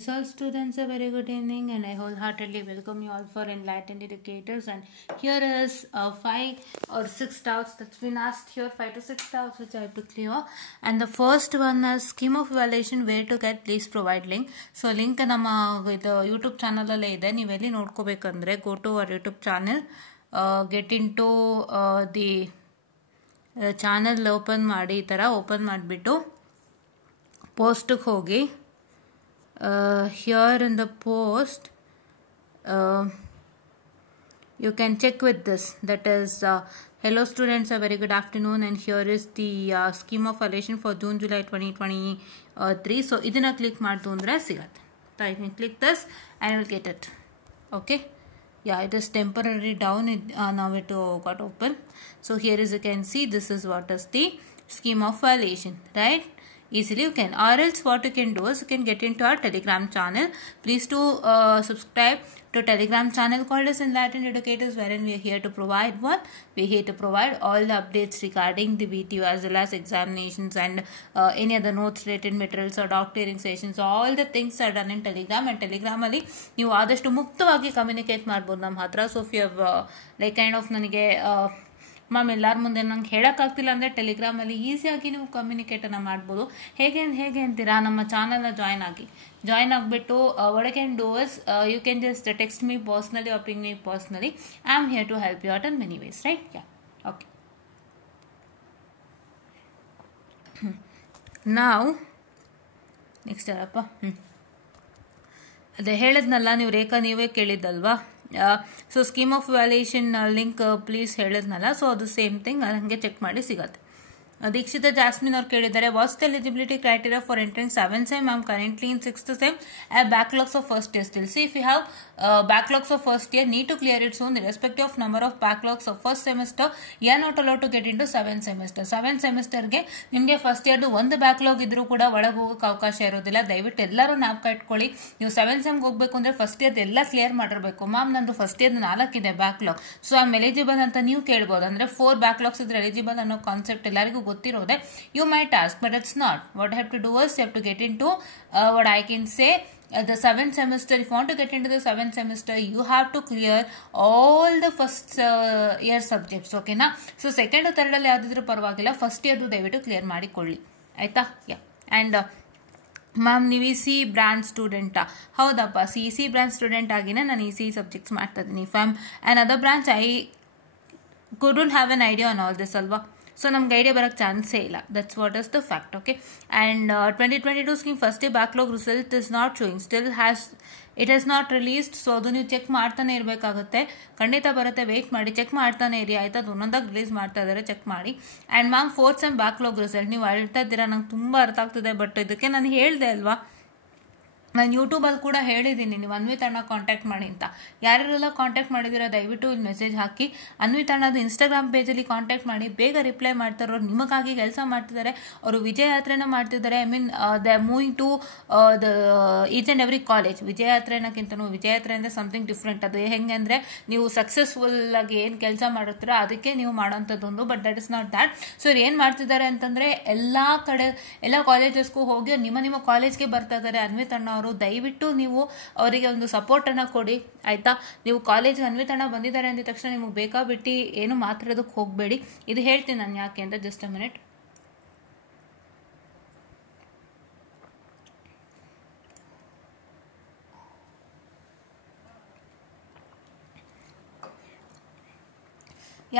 So students, a very good evening, and I wholeheartedly welcome you all for Enlightened Educators. And here is 5 or 6 doubts that's been asked here, 5 to 6 doubts which I have to clear. And the first one is scheme of evaluation, where to get, please provide link. So link ನಮ್ಮ ಇದು YouTube ಚಾನಲಲ್ಲೇ ಇದೆ, ನೀವೆಲ್ಲಿ ನೋಡ್ಕೋಬೇಕಂದ್ರೆ go to our YouTube channel, get into the channel open ಮಾಡಿ, ಈ ಥರ open ಮಾಡಿಬಿಟ್ಟು ಪೋಸ್ಟಿಗೆ ಹೋಗಿ. Here in the post you can check with this, that is hello students, a very good afternoon, and here is the scheme of evaluation for June July 2023. So idina click ಮಾಡ್ತು ಅಂದ್ರೆ ಸಿಗುತ್ತೆ. So I can click this and I will get it. Okay, yeah, it is temporarily down. Now it got open. So here as you can see, this is what is the scheme of evaluation, right? Easily you can, or else what you can do is you can get into our Telegram channel. Please do subscribe to Telegram channel called as Enlightened Educators, wherein we are here to provide we are here to provide all the updates regarding the BTU as well as examinations and any other notes related materials or doctoring sessions. All the things are done in Telegram, and Telegram ಅಲ್ಲಿ ನೀವು ಆದಷ್ಟು ಮುಕ್ತವಾಗಿ communicate ಮಾಡ್ಬೋದು ನಮ್ಮ ಹತ್ರ. So if you have like kind of ನನಗೆ ma'am ಎಲ್ಲರ ಮುಂದೆ ನಂಗೆ ಹೇಳೋಕ್ಕಾಗ್ತಿಲ್ಲ ಅಂದರೆ ಟೆಲಿಗ್ರಾಮಲ್ಲಿ ಈಸಿಯಾಗಿ ನೀವು ಕಮ್ಯುನಿಕೇಟನ್ನು ಮಾಡ್ಬೋದು. ಹೇಗೆ ಅಂತೀರಾ, ನಮ್ಮ ಚಾನಲ್ನ ಜಾಯ್ನ್ ಆಗಿಬಿಟ್ಟು what I can do is you can just text me personally or ping me personally. I am here to help you out in many ways, right? Yeah, okay. Now next ಯಾರಪ್ಪ, ಅದೇ ಹೇಳಿದ್ನಲ್ಲ, ನೀವು ರೇಖಾ ನೀವೇ ಕೇಳಿದ್ದಲ್ವಾ. So scheme of valuation link please ಹೇಳಿದ್ನಲ್ಲ, so ಅದು same thing, ಹಂಗೆ check ಮಾಡಿ ಸಿಗುತ್ತೆ. ದೀಕ್ಷಿತಾ ಜಾಸ್ಮಿನ್ ಅವ್ರು ಕೇಳಿದ್ದಾರೆ, what's the eligibility criteria for entering 7th SEM? I am currently in 6th SEM. I have backlogs of first year still. See, if you have backlogs of first year, need to clear it soon. Irrespective of number of backlogs of first semester, you are not allowed to get into 7th semester. 7th ಸೆಮಿಸ್ಟರ್ಗೆ ನಿಮಗೆ first ಇಯರ್ದು ಒಂದು backlog ಇದ್ರೂ ಕೂಡ ಒಳಗೆ ಹೋಗೋಕೆ ಅವಕಾಶ ಇರೋದಿಲ್ಲ. ದಯವಿಟ್ಟು ಎಲ್ಲರೂ ಜ್ಞಾಪಕ ಇಟ್ಕೊಳ್ಳಿ, ನೀವು 7th SEMಗೆ ಹೋಗಬೇಕು ಅಂದರೆ ಫಸ್ಟ್ ಇಯರ್ದು ಎಲ್ಲ ಕ್ಲಿಯರ್ ಮಾಡಿರಬೇಕು. ಮ್ಯಾಮ್ ನಂದು ಫಸ್ಟ್ ಇಯರ್ದು 4 ಇದೆ backlog, so I am eligible ಅಂತ ನೀವು ಕೇಳ್ಬೋದು. ಅಂದರೆ 4 backlogs ಇದ್ರೆ ಎಲಿಜಿಬಲ್ ಅನ್ನೋ ಕಾನ್ಸೆಪ್ಟ್ ಎಲ್ಲರಿಗೂ ಗೊತ್ತಿರೋದೆ. You might ask, but it's not. What I have to do is you have to get into what I can say the 7th semester. If you want to get into the 7th semester, you have to clear all the first year subjects. Okay na? So second or third ಅಲ್ಲಿ ಯಾವ್ದಿದ್ರು ಪರವಾಗಿಲ್ಲ, first ಇಯರ್ದು ದಯವಿಟ್ಟು clear ಮಾಡಿಕೊಳ್ಳಿ, ಆಯ್ತಾ? ಯಾ. And ma'am ನೀವು EC branch ಸ್ಟೂಡೆಂಟಾ? ಹೌದಪ್ಪ, EC branch student ಆಗಿನೇ ನಾನು EC subjects ಮಾಡ್ತಾ ಇದ್ದೀನಿ. If I am an other branch I couldn't have an idea on all this ಅಲ್ವಾ. ಸೊ ನಮ್ಗೆ ಐಡಿಯಾ ಬರೋಕ್ಕೆ ಚಾನ್ಸೇ ಇಲ್ಲ. That's what is the fact. Okay, and 2022 scheme first day backlog result is not showing, still it has not released. So ಅದು ನೀವು check ಮಾಡ್ತಾನೆ ಇರಬೇಕಾಗುತ್ತೆ, ಖಂಡಿತ ಬರುತ್ತೆ, ವೆಯ್ಟ್ ಮಾಡಿ, ಚೆಕ್ ಮಾಡ್ತಾನೆ ಇರಿ, ಆಯ್ತಾ? ಅದು ಒಂದೊಂದಾಗಿ ರಿಲೀಸ್ ಮಾಡ್ತಾ ಇದ್ದಾರೆ, ಚೆಕ್ ಮಾಡಿ. And ma'am 4th SEM backlog result ನೀವು ಅಳ್ತಾ ಇದ್ದೀರಾ, ನಂಗೆ ತುಂಬ ಅರ್ಥ ಆಗ್ತಿದೆ. ಬಟ್ ಇದಕ್ಕೆ ನಾನು ಹೇಳಿದೆ ಅಲ್ವಾ, ನಾನು ಯೂಟ್ಯೂಬಲ್ಲಿ ಕೂಡ ಹೇಳಿದ್ದೀನಿ, ನೀವು ಅನ್ವಿತ್ ಅಣ್ಣ ಕಾಂಟ್ಯಾಕ್ಟ್ ಮಾಡಿ ಅಂತ. ಯಾರ್ಯಾರೆಲ್ಲ ಕಾಂಟ್ಯಾಕ್ಟ್ ಮಾಡಿದ್ದೀರಾ ದಯವಿಟ್ಟು ಇಲ್ಲಿ ಮೆಸೇಜ್ ಹಾಕಿ. ಅನ್ವಿತ್ ಅಣ್ಣದು ಇನ್ಸ್ಟಾಗ್ರಾಮ್ ಪೇಜಲ್ಲಿ ಕಾಂಟ್ಯಾಕ್ಟ್ ಮಾಡಿ, ಬೇಗ ರಿಪ್ಲೈ ಮಾಡ್ತಾರೋ. ನಿಮಗಾಗಿ ಕೆಲಸ ಮಾಡ್ತಿದ್ದಾರೆ ಅವರು, ವಿಜಯ ಯಾತ್ರೆನ ಮಾಡ್ತಿದ್ದಾರೆ. I mean they are moving to the each and every college. ವಿಜಯ ಯಾತ್ರೆನಕ್ಕಿಂತನೂ ವಿಜಯ ಯಾತ್ರೆ ಅಂದರೆ ಸಮಥಿಂಗ್ ಡಿಫ್ರೆಂಟ್. ಅದು ಹೆಂಗೆ ಅಂದರೆ ನೀವು ಸಕ್ಸಸ್ಫುಲ್ ಆಗಿ ಏನು ಕೆಲಸ ಮಾಡಿರ್ತೀರೋ ಅದಕ್ಕೆ ನೀವು ಮಾಡೋಂಥದ್ದೊಂದು, but that is not that. So ಇವ್ರು ಏನು ಮಾಡ್ತಿದ್ದಾರೆ ಅಂತಂದರೆ ಎಲ್ಲ ಕಡೆ ಎಲ್ಲ ಕಾಲೇಜಸ್ಗೂ ಹೋಗಿ ನಿಮ್ಮ ಕಾಲೇಜ್ಗೆ ಬರ್ತಾ ಇದ್ದಾರೆ ಅನ್ವಿತ್ ಅಣ್ಣ ಅವರು. ದಯವಿಟ್ಟು ನೀವು ಅವರಿಗೆ ಒಂದು ಸಪೋರ್ಟ್ ಅನ್ನ ಕೊಡಿ, ಆಯ್ತಾ? ನೀವು ಕಾಲೇಜ್ಗೆ ಅನ್ವಿತ್ ಅಣ್ಣ ಬಂದಿದ್ದಾರೆ ಅಂದ ತಕ್ಷಣ ನಿಮಗೆ ಬೇಕಾ ಬಿಟ್ಟು ಏನು ಮಾತಾಡೋದಕ್ಕೆ ಹೋಗಬೇಡಿ. ಇದು ಹೇಳ್ತೀನಿ ನಾನು ಯಾಕೆ ಅಂತ, ಜಸ್ಟ್ ಅ ಮಿನಿಟ್.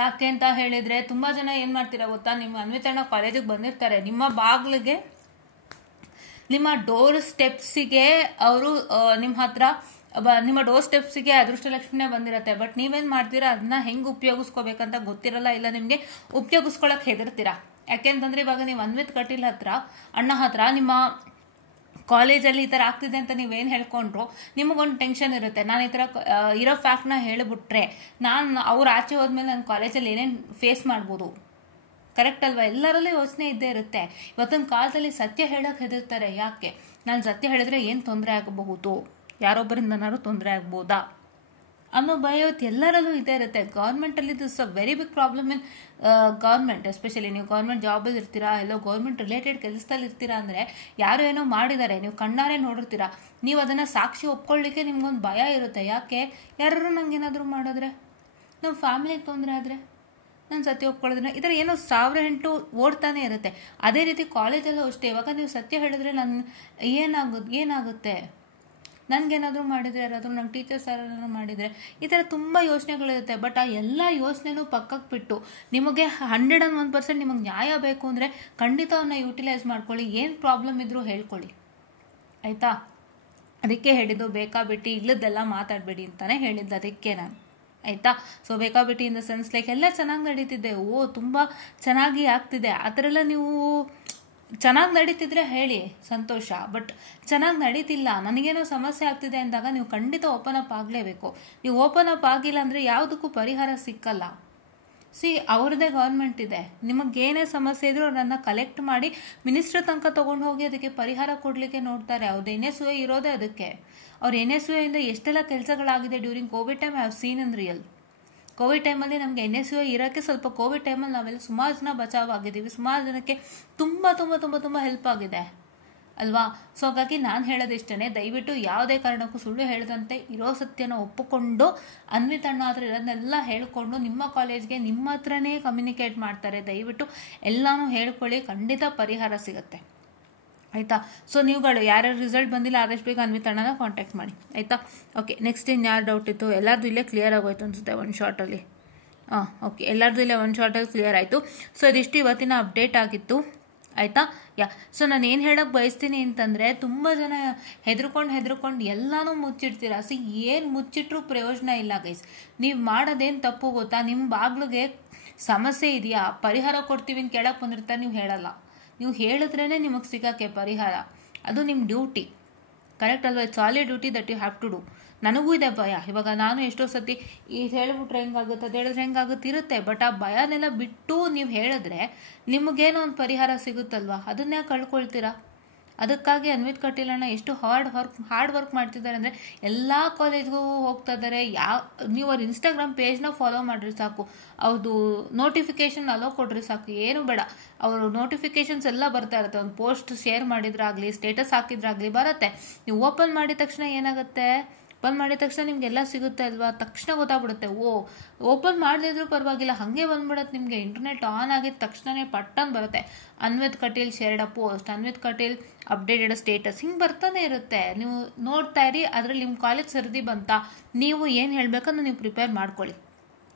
ಯಾಕೆ ಅಂತ ಹೇಳಿದ್ರೆ, ತುಂಬಾ ಜನ ಏನ್ ಮಾಡ್ತೀರಾ ಗೊತ್ತಾ, ನಿಮ್ಮ ಅನ್ವಿತ್ ಅಣ್ಣ ಕಾಲೇಜಿಗೆ ಬಂದಿರ್ತಾರೆ, ನಿಮ್ಮ ಬಾಗ್ಲಿಗೆ, ನಿಮ್ಮ ಡೋರ್ ಸ್ಟೆಪ್ಸಿಗೆ ಅವರು ನಿಮ್ಮ ಹತ್ರ ನಿಮ್ಮ ಡೋರ್ ಸ್ಟೆಪ್ಸಿಗೆ ಅದೃಷ್ಟ ಲಕ್ಷ್ಮಿನೇ ಬಂದಿರತ್ತೆ. ಬಟ್ ನೀವೇನು ಮಾಡ್ತೀರಾ, ಅದನ್ನ ಹೆಂಗೆ ಉಪಯೋಗಿಸ್ಕೋಬೇಕಂತ ಗೊತ್ತಿರಲ್ಲ, ಇಲ್ಲ ನಿಮಗೆ ಉಪಯೋಗಿಸ್ಕೊಳಕ್ಕೆ ಹೆದರ್ತೀರಾ. ಯಾಕೆಂತಂದ್ರೆ ಇವಾಗ ನೀವು ಅನ್ವಿತ್ ಕಟೀಲ್ ಅಣ್ಣ ಹತ್ರ ನಿಮ್ಮ ಕಾಲೇಜಲ್ಲಿ ಈ ಥರ ಆಗ್ತಿದೆ ಅಂತ ನೀವೇನು ಹೇಳ್ಕೊಂಡ್ರು ನಿಮಗೊಂದು ಟೆನ್ಷನ್ ಇರುತ್ತೆ. ನಾನು ಈ ಥರ ಇರೋ ಫ್ಯಾಕ್ಟ್ನ ಹೇಳಿಬಿಟ್ರೆ ಅವ್ರು ಆಚೆ ಹೋದ್ಮೇಲೆ ನನ್ನ ಕಾಲೇಜಲ್ಲಿ ಏನೇನು ಫೇಸ್ ಮಾಡ್ಬೋದು, ಕರೆಕ್ಟ್ ಅಲ್ವಾ? ಎಲ್ಲರಲ್ಲೂ ಯೋಚನೆ ಇದ್ದೇ ಇರುತ್ತೆ. ಇವತ್ತೊಂದು ಕಾಲದಲ್ಲಿ ಸತ್ಯ ಹೇಳೋಕೆ ಹೆದರ್ತಾರೆ. ಯಾಕೆ? ನಾನು ಸತ್ಯ ಹೇಳಿದ್ರೆ ಏನು ತೊಂದರೆ ಆಗಬಹುದು, ಯಾರೊಬ್ಬರಿಂದನಾದ್ರು ತೊಂದರೆ ಆಗ್ಬೋದಾ ಅನ್ನೋ ಭಯ ಇವತ್ತು ಎಲ್ಲರಲ್ಲೂ ಇದೇ ಇರುತ್ತೆ. ಗೌರ್ಮೆಂಟಲ್ಲಿ this a very big problem in government. Especially ನೀವು ಗೌರ್ಮೆಂಟ್ ಜಾಬಲ್ಲಿ ಇರ್ತೀರಾ, ಎಲ್ಲೋ ಗೌರ್ಮೆಂಟ್ ರಿಲೇಟೆಡ್ ಕೆಲಸದಲ್ಲಿ ಇರ್ತೀರಾ ಅಂದರೆ ಯಾರು ಏನೋ ಮಾಡಿದ್ದಾರೆ, ನೀವು ಕಣ್ಣಾರೆ ನೋಡಿರ್ತೀರಾ, ನೀವು ಅದನ್ನು ಸಾಕ್ಷಿ ಒಪ್ಕೊಳ್ಳಿಕ್ಕೆ ನಿಮ್ಗೊಂದು ಭಯ ಇರುತ್ತೆ. ಯಾಕೆ? ಯಾರು ನಂಗೆ ಏನಾದರೂ ಮಾಡಿದ್ರೆ, ನಮ್ಮ ಫ್ಯಾಮಿಲಿಗೆ ತೊಂದರೆ ಆದರೆ, ನಾನು ಸತ್ಯ ಒಪ್ಕೊಳ್ಳೋದ್ರೆ, ಈ ಥರ ಏನೋ 1008 ಓಡ್ತಾನೆ ಇರುತ್ತೆ. ಅದೇ ರೀತಿ ಕಾಲೇಜಲ್ಲೂ ಅಷ್ಟೇ. ಇವಾಗ ನೀವು ಸತ್ಯ ಹೇಳಿದ್ರೆ ನನ್ನ ಏನಾಗುತ್ತೆ, ನನಗೇನಾದರೂ ಮಾಡಿದರೆ, ಯಾರಾದರೂ ನನ್ನ ಟೀಚರ್ಸ್ ಯಾರಾದರೂ ಮಾಡಿದರೆ, ಈ ಥರ ತುಂಬ ಯೋಚನೆಗಳಿರುತ್ತೆ. ಬಟ್ ಆ ಎಲ್ಲ ಯೋಚನೆನೂ ಪಕ್ಕಕ್ಕೆ ಬಿಟ್ಟು ನಿಮಗೆ 101% ನಿಮಗೆ ನ್ಯಾಯ ಬೇಕು ಅಂದರೆ ಖಂಡಿತ ಅವನ್ನ ಯೂಟಿಲೈಸ್ ಮಾಡ್ಕೊಳ್ಳಿ. ಏನು ಪ್ರಾಬ್ಲಮ್ ಇದ್ರೂ ಹೇಳ್ಕೊಳ್ಳಿ, ಆಯಿತಾ? ಅದಕ್ಕೆ ಹೇಳಿದ್ದು ಬೇಕಾಬಿಟ್ಟು ಇಲ್ಲದೆಲ್ಲ ಮಾತಾಡಬೇಡಿ ಅಂತಲೇ ಹೇಳಿದ್ದು, ಅದಕ್ಕೆ ನಾನು, ಆಯಿತಾ? ಸೊ ಬೇಕಾಬಿಟ್ಟು ಇನ್ ದ ಸೆನ್ಸ್ ಲೈಕ್ ಎಲ್ಲ ಚೆನ್ನಾಗಿ ನಡೀತಿದೆ, ತುಂಬ ಚೆನ್ನಾಗಿ ಆಗ್ತಿದೆ, ಆ ಥರ ಎಲ್ಲ ನೀವು ಚೆನ್ನಾಗಿ ನಡೀತಿದ್ರೆ ಹೇಳಿ, ಸಂತೋಷ. ಬಟ್ ಚೆನ್ನಾಗಿ ನಡೀತಿಲ್ಲ, ನನಗೇನೋ ಸಮಸ್ಯೆ ಆಗ್ತಿದೆ ಅಂದಾಗ ನೀವು ಖಂಡಿತ ಓಪನ್ ಅಪ್ ಆಗಲೇಬೇಕು. ನೀವು ಓಪನ್ ಅಪ್ ಆಗಿಲ್ಲ ಅಂದರೆ ಯಾವುದಕ್ಕೂ ಪರಿಹಾರ ಸಿಕ್ಕಲ್ಲ. ಅವ್ರದ್ದೇ ಗೌರ್ಮೆಂಟ್ ಇದೆ, ನಿಮಗೇನೇ ಸಮಸ್ಯೆ ಇದ್ರೂ ಅವ್ರನ್ನ ಕಲೆಕ್ಟ್ ಮಾಡಿ ಮಿನಿಸ್ಟ್ರ್ ತನಕ ತೊಗೊಂಡು ಹೋಗಿ ಅದಕ್ಕೆ ಪರಿಹಾರ ಕೊಡಲಿಕ್ಕೆ ನೋಡ್ತಾರೆ. ಅವ್ರದ್ದು NSUA ಇರೋದೇ ಅದಕ್ಕೆ. ಅವ್ರ NSUA ಇಂದ ಎಷ್ಟೆಲ್ಲ ಕೆಲಸಗಳಾಗಿದೆ during covid time. I have seen in real. Covid ಟೈಮಲ್ಲಿ ನಮಗೆ NSUA ಇರೋಕ್ಕೆ ಸ್ವಲ್ಪ ಕೋವಿಡ್ ಟೈಮಲ್ಲಿ ನಾವೆಲ್ಲ ಸುಮಾರು ಜನ ಬಚಾವಾಗಿದ್ದೀವಿ, ಸುಮಾರು ಜನಕ್ಕೆ ತುಂಬ ತುಂಬ ತುಂಬ ತುಂಬ ಹೆಲ್ಪ್ ಆಗಿದೆ ಅಲ್ವಾ? ಸೊ ಹಾಗಾಗಿ ನಾನು ಹೇಳೋದಿಷ್ಟೇ, ದಯವಿಟ್ಟು ಯಾವುದೇ ಕಾರಣಕ್ಕೂ ಸುಳ್ಳು ಹೇಳದಂತೆ ಇರೋ ಸತ್ಯನ ಒಪ್ಪಿಕೊಂಡು, ಅನ್ವಿತ್ ಅಣ್ಣ ಹತ್ರ ಇರೋದನ್ನೆಲ್ಲ ಹೇಳ್ಕೊಂಡು ನಿಮ್ಮ ಕಾಲೇಜ್ಗೆ ನಿಮ್ಮ ಹತ್ರನೇ ಕಮ್ಯುನಿಕೇಟ್ ಮಾಡ್ತಾರೆ. ದಯವಿಟ್ಟು ಎಲ್ಲನೂ ಹೇಳ್ಕೊಳ್ಳಿ, ಖಂಡಿತ ಪರಿಹಾರ ಸಿಗುತ್ತೆ, ಆಯಿತಾ? ಸೊ ನೀವುಗಳು ಯಾರ್ಯಾರು ರಿಸಲ್ಟ್ ಬಂದಿಲ್ಲ ಆದಷ್ಟು ಬೇಗ ಅನ್ವಿತ್ ಅಣ್ಣನ ಕಾಂಟ್ಯಾಕ್ಟ್ ಮಾಡಿ, ಆಯಿತಾ? ಓಕೆ, ನೆಕ್ಸ್ಟ್ ಇನ್ನು ಯಾರು ಡೌಟ್ ಇತ್ತು? ಎಲ್ಲರದ್ದು ಇಲ್ಲೇ ಕ್ಲಿಯರ್ ಆಗೋಯ್ತು ಅನಿಸುತ್ತೆ ಒಂದು ಶಾರ್ಟಲ್ಲಿ. ಓಕೆ, ಎಲ್ಲರದ್ದು ಇಲ್ಲೇ ಒಂದು ಶಾರ್ಟಲ್ಲಿ ಕ್ಲಿಯರ್ ಆಯಿತು. ಸೊ ಇದಿಷ್ಟು ಇವತ್ತಿನ ಅಪ್ಡೇಟ್ ಆಗಿತ್ತು, ಆಯಿತಾ? ಸೊ ನಾನು ಏನು ಹೇಳೋಕ್ಕೆ ಬಯಸ್ತೀನಿ ಅಂತಂದರೆ, ತುಂಬ ಜನ ಹೆದರ್ಕೊಂಡು ಎಲ್ಲನೂ ಮುಚ್ಚಿಡ್ತೀರಾ. ಏನು ಮುಚ್ಚಿಟ್ರೂ ಪ್ರಯೋಜನ ಇಲ್ಲ ಗೈಸ್. ನೀವು ಮಾಡೋದೇನು ತಪ್ಪು ಗೊತ್ತಾ? ನಿಮ್ಮ ಬಾಗ್ಲಿಗೆ ಸಮಸ್ಯೆ ಇದೆಯಾ, ಪರಿಹಾರ ಕೊಡ್ತೀವಿ ಅಂತ ಕೇಳಕ್ಕೆ ಬಂದಿರ್ತಾರೆ, ನೀವು ಹೇಳಲ್ಲ. ನೀವು ಹೇಳಿದ್ರೇ ನಿಮಗೆ ಸಿಗೋಕ್ಕೆ ಪರಿಹಾರ, ಅದು ನಿಮ್ಮ ಡ್ಯೂಟಿ, ಕರೆಕ್ಟ್ ಅಲ್ವಾ? It's all a duty that you have to do. ನನಗೂ ಇದೆ ಭಯ. ಇವಾಗ ನಾನು ಎಷ್ಟೋ ಸತಿ ಹೇಳಿಬಿಟ್ರೆ ಹೆಂಗಾಗುತ್ತೆ, ಅದು ಹೇಳಿದ್ರೆ ಹೆಂಗಾಗುತ್ತೆ ಇರುತ್ತೆ. ಬಟ್ ಆ ಭಯನೆಲ್ಲ ಬಿಟ್ಟು ನೀವು ಹೇಳಿದ್ರೆ ನಿಮಗೇನೋ ಒಂದು ಪರಿಹಾರ ಸಿಗುತ್ತಲ್ವಾ, ಅದನ್ನೇ ಕಳ್ಕೊಳ್ತೀರಾ. ಅದಕ್ಕಾಗಿ ಅನ್ವಿತ್ ಕಟೀಲಣ್ಣ ಎಷ್ಟು ಹಾರ್ಡ್ ವರ್ಕ್ ಮಾಡ್ತಿದ್ದಾರೆ ಅಂದರೆ, ಎಲ್ಲ ಕಾಲೇಜ್ಗೂ ಹೋಗ್ತಾ ಇದ್ದಾರೆ. ನೀವು ಅವ್ರ ಇನ್ಸ್ಟಾಗ್ರಾಮ್ ಪೇಜ್ನ ಫಾಲೋ ಮಾಡಿರಿ ಸಾಕು, ಅವ್ರದ್ದು ನೋಟಿಫಿಕೇಶನ್ ಅಲೋ ಕೊಡ್ರಿ ಸಾಕು, ಏನು ಬೇಡ. ಅವರು ನೋಟಿಫಿಕೇಶನ್ಸ್ ಎಲ್ಲ ಬರ್ತಾ ಇರುತ್ತೆ. ಒಂದು ಪೋಸ್ಟ್ ಶೇರ್ ಮಾಡಿದ್ರಾಗಲಿ, ಸ್ಟೇಟಸ್ ಹಾಕಿದ್ರಾಗಲಿ ಬರುತ್ತೆ. ನೀವು ಓಪನ್ ಮಾಡಿದ ತಕ್ಷಣ ಏನಾಗುತ್ತೆ, ಓಪನ್ ಮಾಡಿದ ತಕ್ಷಣ ನಿಮಗೆಲ್ಲ ಸಿಗುತ್ತೆ ಅಲ್ವಾ, ತಕ್ಷಣ ಗೊತ್ತಾಗ್ಬಿಡುತ್ತೆ. ಓಪನ್ ಮಾಡದಿದ್ರೂ ಪರವಾಗಿಲ್ಲ, ಹಾಗೆ ಬಂದ್ಬಿಡುತ್ತೆ ನಿಮಗೆ. ಇಂಟರ್ನೆಟ್ ಆನ್ ಆಗಿದ ತಕ್ಷಣವೇ ಪಟ್ಟನ್ ಬರುತ್ತೆ, Anvith Kateel shared a post, Anvith Kateel updated status, ಹಿಂಗೆ ಬರ್ತಾನೆ ಇರುತ್ತೆ. ನೀವು ನೋಡ್ತಾ ಇರಿ, ಅದರಲ್ಲಿ ನಿಮ್ಮ ಕಾಲೇಜ್ ಸರ್ದಿ ಬಂತ, ನೀವು ಏನು ಹೇಳಬೇಕಂದ್ರೆ ನೀವು ಪ್ರಿಪೇರ್ ಮಾಡ್ಕೊಳ್ಳಿ,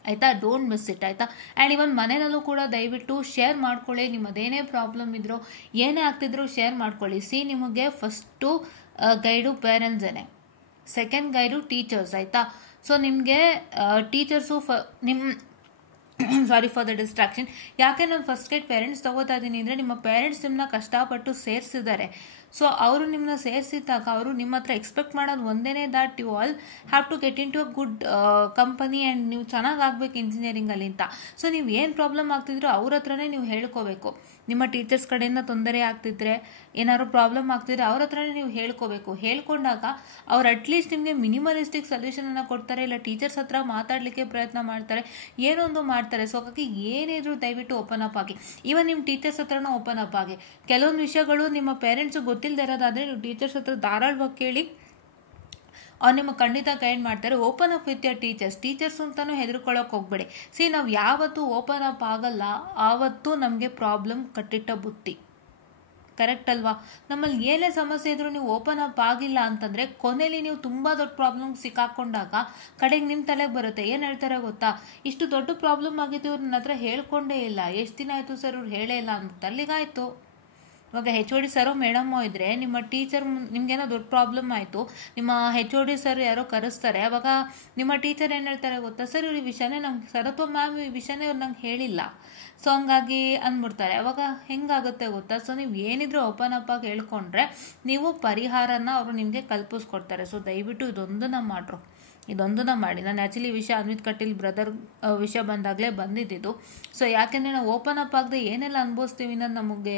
ಆಯಿತಾ? ಡೋಂಟ್ ಮಿಸ್ ಇಟ್, ಆಯಿತಾ? ಆ್ಯಂಡ್ ಇವನ್ ಮನೆಯಲ್ಲೂ ಕೂಡ ದಯವಿಟ್ಟು ಶೇರ್ ಮಾಡ್ಕೊಳ್ಳಿ. ನಿಮ್ಮದೇನೇ ಪ್ರಾಬ್ಲಮ್ ಇದ್ರೂ ಏನೇ ಆಗ್ತಿದ್ರು ಶೇರ್ ಮಾಡ್ಕೊಳ್ಳಿ. ನಿಮಗೆ ಫಸ್ಟು ಗೈಡು ಪೇರೆಂಟ್ಸೇನೆ, ಸೆಕೆಂಡ್ ಗೈಡು ಟೀಚರ್ಸ್, ಆಯಿತಾ? ಸೊ ನಿಮಗೆ teachers sorry for the distraction. ಯಾಕೆ ನಾನು ಫಸ್ಟ್ ಗೈಡ್ ಪೇರೆಂಟ್ಸ್ ತಗೋತಾ ಇದ್ದೀನಿ ಅಂದರೆ, ನಿಮ್ಮ ಪೇರೆಂಟ್ಸ್ ನಿಮ್ಮನ್ನ ಕಷ್ಟಪಟ್ಟು ಸೇರಿಸಿದ್ದಾರೆ. ಸೊ ಅವರು ನಿಮ್ಮನ್ನ ಸೇರಿಸಿದಾಗ ಅವರು ನಿಮ್ಮ ಹತ್ರ ಎಕ್ಸ್ಪೆಕ್ಟ್ ಮಾಡೋದು ಒಂದೇನೇ, that you all have to get into a good company and ನೀವು ಚೆನ್ನಾಗಿ ಆಗ್ಬೇಕು ಇಂಜಿನಿಯರಿಂಗಲ್ಲಿ ಅಂತ. ಸೊ ನೀವು ಏನು ಪ್ರಾಬ್ಲಮ್ ಆಗ್ತಿದ್ರು ಅವ್ರ ಹತ್ರನೇ ನೀವು ಹೇಳ್ಕೋಬೇಕು. ನಿಮ್ಮ ಟೀಚರ್ಸ್ ಕಡೆಯಿಂದ ತೊಂದರೆ ಆಗ್ತಿದ್ರೆ, ಏನಾದ್ರು ಪ್ರಾಬ್ಲಮ್ ಆಗ್ತಿದ್ರೆ ಅವ್ರ ಹತ್ರನೇ ನೀವು ಹೇಳ್ಕೋಬೇಕು. ಹೇಳ್ಕೊಂಡಾಗ ಅವ್ರು ಅಟ್ಲೀಸ್ಟ್ ನಿಮಗೆ ಮಿನಿಮಲಿಸ್ಟಿಕ್ ಸೊಲ್ಯೂಷನನ್ನು ಕೊಡ್ತಾರೆ, ಇಲ್ಲ ಟೀಚರ್ಸ್ ಹತ್ರ ಮಾತಾಡಲಿಕ್ಕೆ ಪ್ರಯತ್ನ ಮಾಡ್ತಾರೆ, ಏನೊಂದು ಮಾಡ್ತಾರೆ. ಸೊ ಹಾಗಾಗಿ ಏನಿದ್ರು ದಯವಿಟ್ಟು ಓಪನ್ ಅಪ್ ಆಗಿ. ಇವನ್ ನಿಮ್ಮ ಟೀಚರ್ಸ್ ಹತ್ರನೂ ಓಪನ್ ಅಪ್ ಆಗಿ. ಕೆಲವೊಂದು ವಿಷಯಗಳು ನಿಮ್ಮ ಪೇರೆಂಟ್ಸ್ ಗೊತ್ತಿಲ್ಲದೆ ಇರೋದಾದರೆ ನೀವು ಟೀಚರ್ಸ್ ಹತ್ರ ಧಾರಾಳವಾಗಿ ಕೇಳಿ, ಅವ್ರು ನಿಮಗೆ ಖಂಡಿತ ಗೈಡ್ ಮಾಡ್ತಾರೆ. Open up with your teachers ಅಂತಾನು ಹೆದರ್ಕೊಳ್ಳೋಕೆ ಹೋಗ್ಬೇಡಿ. ನಾವು ಯಾವತ್ತೂ ಓಪನ್ ಅಪ್ ಆಗಲ್ಲ, ಆವತ್ತು ನಮಗೆ ಪ್ರಾಬ್ಲಮ್ ಕಟ್ಟಿಟ್ಟ ಬುತ್ತಿ, ಕರೆಕ್ಟ್ ಅಲ್ವಾ? ನಮ್ಮಲ್ಲಿ ಏನೇ ಸಮಸ್ಯೆ ಇದ್ರೂ ನೀವು ಓಪನ್ ಅಪ್ ಆಗಿಲ್ಲ ಅಂತಂದರೆ ಕೊನೆಯಲ್ಲಿ ನೀವು ತುಂಬ ದೊಡ್ಡ ಪ್ರಾಬ್ಲಮ್ ಸಿಕ್ಕಾಕೊಂಡಾಗ ಕಡೆಗೆ ನಿಮ್ಮ ತಲೆಗೆ ಬರುತ್ತೆ. ಏನು ಹೇಳ್ತಾರೆ ಗೊತ್ತಾ, ಇಷ್ಟು ದೊಡ್ಡ ಪ್ರಾಬ್ಲಮ್ ಆಗಿದ್ದು ಇವ್ರು ನನ್ನ ಹತ್ರ ಹೇಳ್ಕೊಂಡೇ ಇಲ್ಲ, ಎಷ್ಟು ದಿನ ಆಯಿತು ಸರ್ ಇವ್ರು ಹೇಳೇ ಇಲ್ಲ ಅಂತ ಅಲ್ಲಿಗಾಯಿತು. ಇವಾಗ HOD ಸರು ಮೇಡಮ್ಮು ಇದ್ದರೆ, ನಿಮ್ಮ ಟೀಚರ್ ನಿಮ್ಗೇನೋ ದೊಡ್ಡ ಪ್ರಾಬ್ಲಮ್ ಆಯಿತು, ನಿಮ್ಮ HOD ಸರ್ ಯಾರೋ ಕರೆಸ್ತಾರೆ. ಅವಾಗ ನಿಮ್ಮ ಟೀಚರ್ ಏನು ಹೇಳ್ತಾರೆ ಗೊತ್ತಾ, ಸರ್ ಇವ್ರು ಈ ವಿಷಯನೇ ನಂಗೆ ಸರ್ ಅಥವಾ ಮ್ಯಾಮ್ ಈ ವಿಷಯನೇ ಇವ್ರು ನಂಗೆ ಹೇಳಿಲ್ಲ, ಸೊ ಹಂಗಾಗಿ ಅಂದ್ಬಿಡ್ತಾರೆ. ಅವಾಗ ಹೆಂಗಾಗುತ್ತೆ ಗೊತ್ತಾ? ಸೊ ನೀವು ಏನಿದ್ರು ಓಪನ್ ಅಪ್ ಆಗಿ ಹೇಳ್ಕೊಂಡ್ರೆ ನೀವು ಪರಿಹಾರನ ಅವರು ನಿಮಗೆ ಕಲ್ಪಿಸ್ಕೊಡ್ತಾರೆ. ಸೊ ದಯವಿಟ್ಟು ಇದೊಂದನ್ನ ಮಾಡಿ. ನಾನು ಆ್ಯಕ್ಚುಲಿ ವಿಷಯ ಅನ್ವಿತ್ ಕಟೀಲ್ ಬ್ರದರ್ ವಿಷಯ ಬಂದಾಗಲೇ ಬಂದಿದ್ದು. ಸೊ ಯಾಕೆಂದರೆ ನಾವು ಓಪನ್ ಅಪ್ ಆಗದೆ ಏನೆಲ್ಲ ಅನುಭವಿಸ್ತೀವಿ ಅನ್ನೋದು ನಮಗೆ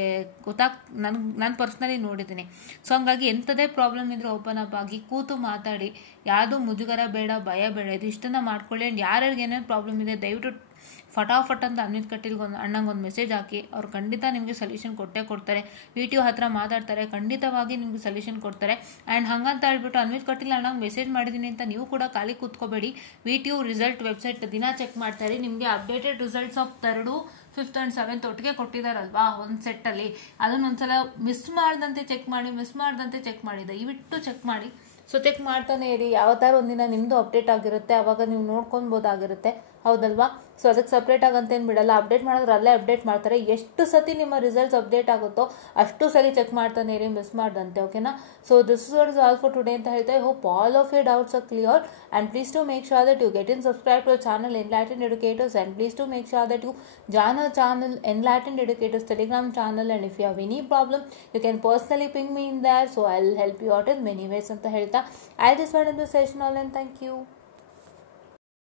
ನಾನು ಪರ್ಸ್ನಲಿ ನೋಡಿದ್ದೀನಿ. ಸೊ ಹಂಗಾಗಿ ಎಂಥದೇ ಪ್ರಾಬ್ಲಮ್ ಇದ್ರೂ ಓಪನ್ ಅಪ್ ಆಗಿ ಕೂತು ಮಾತಾಡಿ. ಯಾವುದೂ ಮುಜುಗರ ಬೇಡ, ಭಯ ಬೇಡ, ಇದಿಷ್ಟನ್ನು ಮಾಡ್ಕೊಳ್ಳಿ. ಆ್ಯಂಡ್ ಯಾರ್ಯಾರಿಗೆ ಏನೇನು ಪ್ರಾಬ್ಲಮ್ ಇದೆ ದಯವಿಟ್ಟು ಫಟಾಫಟ್ ಅಂತ ಅನ್ವಿತ್ ಕಟೀಲ್ಗೆ ಅಣ್ಣಂಗೊಂದು ಮೆಸೇಜ್ ಹಾಕಿ. ಅವ್ರು ಖಂಡಿತ ನಿಮಗೆ ಸೊಲ್ಯೂಷನ್ ಕೊಟ್ಟೇ ಕೊಡ್ತಾರೆ. VTO ಹತ್ರ ಮಾತಾಡ್ತಾರೆ, ಖಂಡಿತವಾಗಿ ನಿಮಗೆ ಸೊಲ್ಯೂಷನ್ ಕೊಡ್ತಾರೆ. ಆ್ಯಂಡ್ ಹಂಗಂತ ಹೇಳ್ಬಿಟ್ಟು ಅನ್ವಿತ್ ಕಟೀಲ್ ಅಣ್ಣಂಗೆ ಮೆಸೇಜ್ ಮಾಡಿದ್ದೀನಿ ಅಂತ ನೀವು ಕೂಡ ಖಾಲಿ ಕೂತ್ಕೋಬೇಡಿ. VTO ರಿಸಲ್ಟ್ ವೆಬ್ಸೈಟ್ ದಿನ ಚೆಕ್ ಮಾಡ್ತಾರೆ. ನಿಮಗೆ updated results of 3rd, 5th and 7th ಒಟ್ಟಿಗೆ ಕೊಟ್ಟಿದ್ದಾರಲ್ವಾ ಒಂದು ಸೆಟ್ಟಲ್ಲಿ, ಅದನ್ನೊಂದ್ಸಲ ಮಿಸ್ ಮಾಡ್ದಂತೆ ಚೆಕ್ ಮಾಡಿ ದಯವಿಟ್ಟು ಚೆಕ್ ಮಾಡಿ. ಸೊ ಚೆಕ್ ಮಾಡ್ತಾನೆ ಇರಿ. ಯಾವತ್ತಾರು ಒಂದಿನ ನಿಮ್ಮದು ಅಪ್ಡೇಟ್ ಆಗಿರುತ್ತೆ, ಅವಾಗ ನೀವು ನೋಡ್ಕೊಬೋದಾಗಿರುತ್ತೆ, ಹೌದಲ್ವಾ? ಸೊ ಅದಕ್ಕೆ ಸಪ್ರೇಟಾಗಿ ಅಂತೇನು ಬಿಡಲ್ಲ. ಅಪ್ಡೇಟ್ ಮಾಡಿದ್ರೆ ಅಲ್ಲೇ ಅಪ್ಡೇಟ್ ಮಾಡ್ತಾರೆ. ಎಷ್ಟು ಸತಿ ನಿಮ್ಮ ರಿಸಲ್ಟ್ಸ್ ಅಪ್ಡೇಟ್ ಆಗುತ್ತೋ ಅಷ್ಟು ಸರಿ ಚೆಕ್ ಮಾಡ್ತಾನೆ ಇರಿ, ಮಿಸ್ ಮಾಡ್ದಂತೆ. ಓಕೆನಾ? So this is all for today ಅಂತ ಹೇಳ್ತಾ I hope all of your doubts are clear. And please to make sure that you get in subscribe to channel enlightened educators. And please to make sure that you join our channel Enlightened Educators Telegram channel. And if you have any problem you can personally ping me in there, so I'll help you out in many ways ಅಂತ ಹೇಳ್ತಾ I just wanted to session all and thank you.